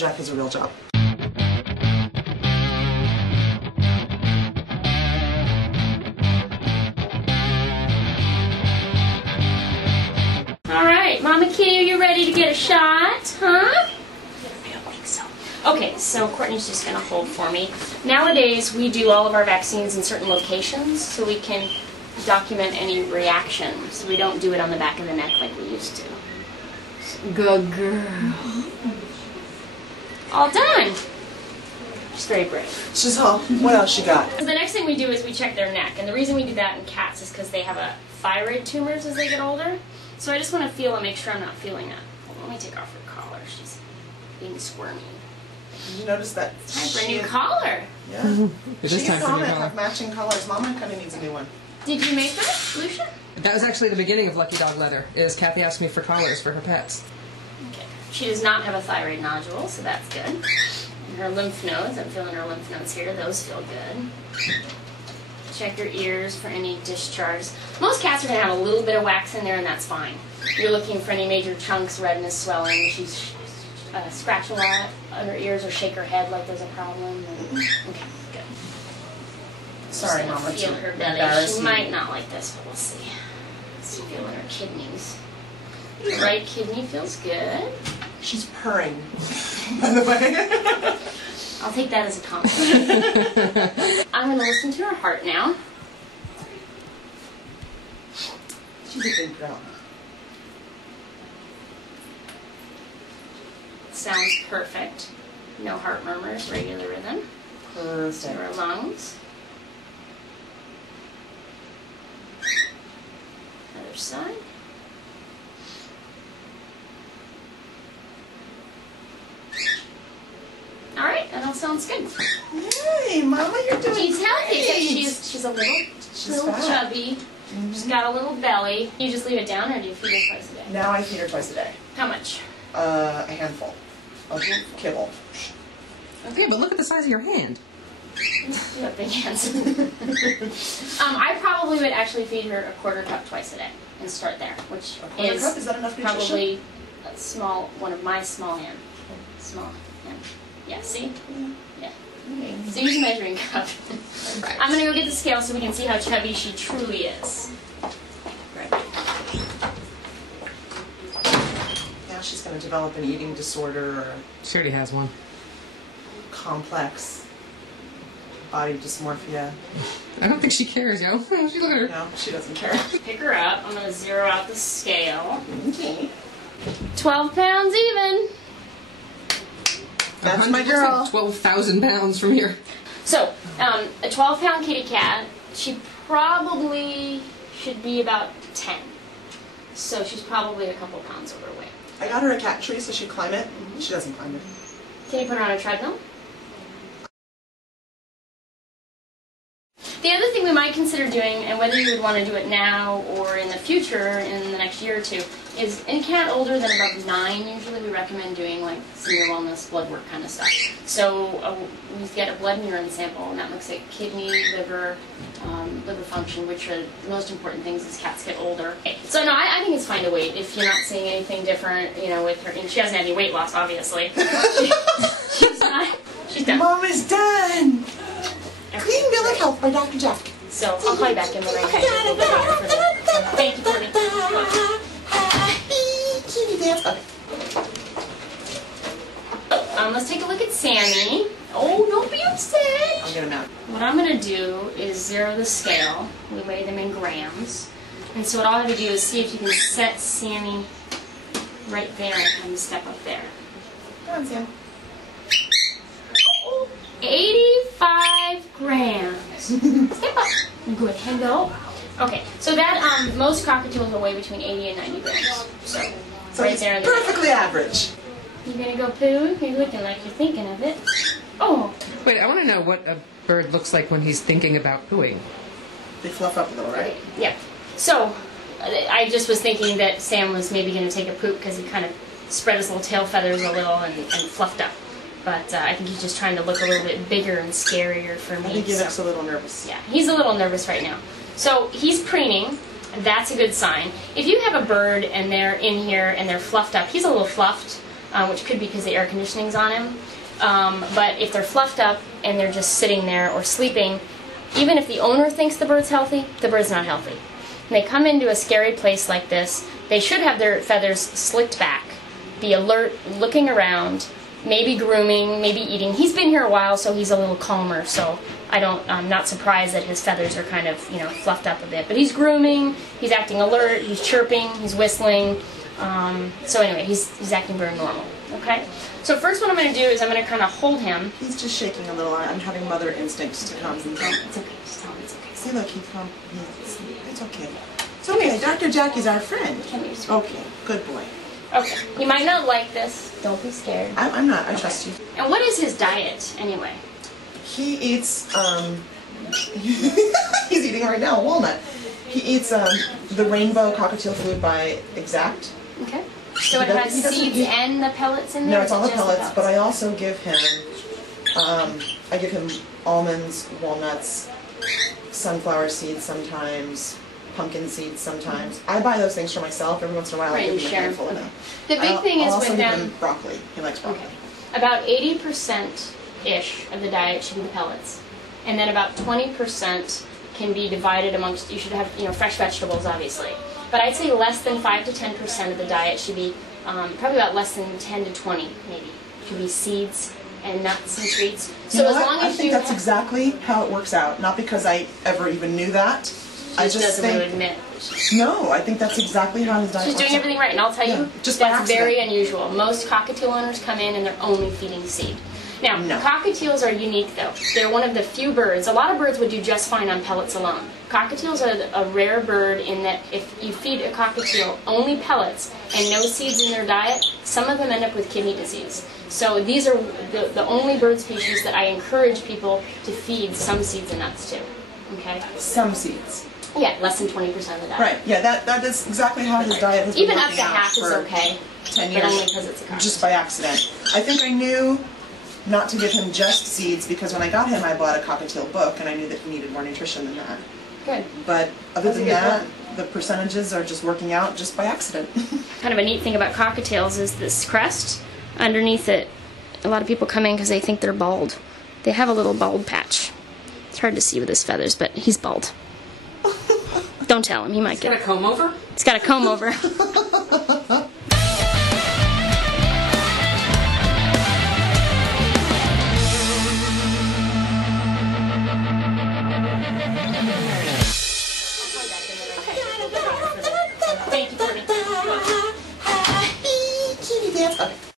Jack has a real job. Alright, Momma Kitty, are you ready to get a shot? Huh? I don't think so. Okay, so Courtney's just going to hold for me. Nowadays, we do all of our vaccines in certain locations so we can document any reactions. We don't do it on the back of the neck like we used to. Good girl. All done. She's very brave. She's home. What else you got? So the next thing we do is we check their neck. And the reason we do that in cats is because they have a thyroid tumors as they get older. So I just want to feel and make sure I'm not feeling that. Let me take off her collar. She's being squirmy. Did you notice that? Time for a new collar. Yeah. It is time for a new collar. Have matching colors. Mama kind of needs a new one. Did you make her, Lucia? That was actually the beginning of Lucky Dog Leather, is Cathy asked me for collars for her pets. Okay. She does not have a thyroid nodule, so that's good. And her lymph nodes, I'm feeling her lymph nodes here, those feel good. Check your ears for any discharge. Most cats are going to have a little bit of wax in there, and that's fine. You're looking for any major chunks, redness, swelling. She's scratch a lot on her ears or shake her head like there's a problem. Okay, good. Sorry, Mama. Feel her belly. She might not like this, but we'll see. She's feeling her kidneys. The right kidney feels good. She's purring, by the way. I'll take that as a compliment. I'm going to listen to her heart now. She's a big girl. Sounds perfect. No heart murmurs, regular rhythm. Perfect. Her lungs. Other side. Alright, that all sounds good. Hey, Mama, you're doing She's healthy, great. except she's a little fat. chubby. She's got a little belly. You just leave it down, or do you feed her twice a day? Now I feed her twice a day. How much? A handful of kibble. Okay, but look at the size of your hand. You have big hands. I probably would actually feed her a quarter cup twice a day and start there, which is Is that enough nutrition? probably a small, one of my small hand. Small hand. Yeah, see? Yeah. Okay. So use a measuring cup. Right. I'm going to go get the scale so we can see how chubby she truly is. Right. Now she's going to develop an eating disorder or She already has one. complex body dysmorphia. I don't think she cares, yo. She look at her. No, she doesn't care. Pick her up. I'm going to zero out the scale. Okay. 12 pounds even. That's 100 my girl. Like 12,000 pounds from here. So, a 12-pound kitty cat, she probably should be about 10. So she's probably a couple pounds overweight. I got her a cat tree so she'd climb it. She doesn't climb it. Can you put her on a treadmill? The other thing we might consider doing, and whether you would want to do it now or in the future, in the next year or two, is in a cat older than about 9, usually we recommend doing like senior wellness, blood work kind of stuff. So we get a blood urine sample, and that looks at kidney, liver, liver function, which are the most important things as cats get older. So no, I think it's fine to wait if you're not seeing anything different, you know, with her. And she hasn't had any weight loss, obviously. She's not. She's done. Mama's done! Clean Bill of Health by Dr. Jack. So I'll call you back in when I have to Thank you, Courtney. Kitty dance. Okay. Let's take a look at Sammy. Oh, don't be upset. I'll get him out. What I'm going to do is zero the scale. We weigh them in grams. And so what I'll have you do is see if you can set Sammy right there and have him step up there. Come on, Sam. 85 grams. Step up. Good. Head go. Okay, so that, most cockatiels will weigh between 80 and 90 grams. So right it's there in the perfectly average. You gonna go poo? You're looking like you're thinking of it. Oh. Wait, I want to know what a bird looks like when he's thinking about pooing. They fluff up a little, right? Yeah. So, I just was thinking that Sam was maybe going to take a poop because he kind of spread his little tail feathers a little and fluffed up. But I think he's just trying to look a little bit bigger and scarier for me. I think he looks a little nervous. Yeah, he's a little nervous right now. So he's preening. That's a good sign. If you have a bird and they're in here and they're fluffed up, he's a little fluffed. which could be because the air conditioning's on him. But if they're fluffed up and they're just sitting there or sleeping, even if the owner thinks the bird's healthy, the bird's not healthy. When they come into a scary place like this, they should have their feathers slicked back, be alert, looking around, maybe grooming, maybe eating. He's been here a while, so he's a little calmer, so I'm not surprised that his feathers are kind of, fluffed up a bit. But he's grooming, he's acting alert, he's chirping, he's whistling. So anyway, he's acting very normal, okay? So first what I'm going to do is I'm going to kind of hold him. He's just shaking a little. I'm having mother instincts to come. It's okay, just tell him it's okay. See, look, he's come. It's okay. It's okay. Dr. Jackie's our friend. Come here, sweetie. Okay, good boy. Okay, you might not like this. Don't be scared. I'm not. I trust you. And what is his diet, anyway? He eats, he's eating right now a walnut. He eats the rainbow cockatiel food by Exact. Okay. So it has seeds and the pellets in there? No, it's all the pellets, but I also give him, almonds, walnuts, sunflower seeds sometimes, pumpkin seeds sometimes. I buy those things for myself. Every once in a while I give him a handful of them. The big thing is with them... I'll also give him broccoli. He likes broccoli. Okay. About 80%-ish of the diet should be the pellets. And then about 20% can be divided amongst... You should have, fresh vegetables, obviously. But I'd say less than 5 to 10% of the diet should be, probably about less than 10 to 20, maybe. Should be seeds and nuts and treats. So as long as I think that's exactly how it works out. Not because I ever even knew that. I just doesn't think, want to admit. No, I think that's exactly how his diet She's works doing everything right, and I'll tell you, just by that's accident. very unusual. Most cockatiel owners come in and they're only feeding seed. Now, cockatiels are unique, though. They're one of the few birds. A lot of birds would do just fine on pellets alone. Cockatiels are a rare bird in that if you feed a cockatiel only pellets and no seeds in their diet, some of them end up with kidney disease. So these are the only bird species that I encourage people to feed some seeds and nuts to. Okay? Some seeds. Yeah, less than 20% of the diet. Right. Yeah, that is exactly how his diet has been Even up working to out half is for okay. 10 But years. only because it's a cockatiel. Just by accident. I think I knew not to give him just seeds because when I got him I bought a cockatiel book and I knew that he needed more nutrition than that. Good. But other than that, the percentages are just working out just by accident. Kind of a neat thing about cockatiels is this crest. Underneath it, a lot of people come in because they think they're bald. They have a little bald patch. It's hard to see with his feathers, but he's bald. Don't tell him, he might get it. Got a comb over? He's got a comb over. Thank you, Courtney. Kitty dance. Okay.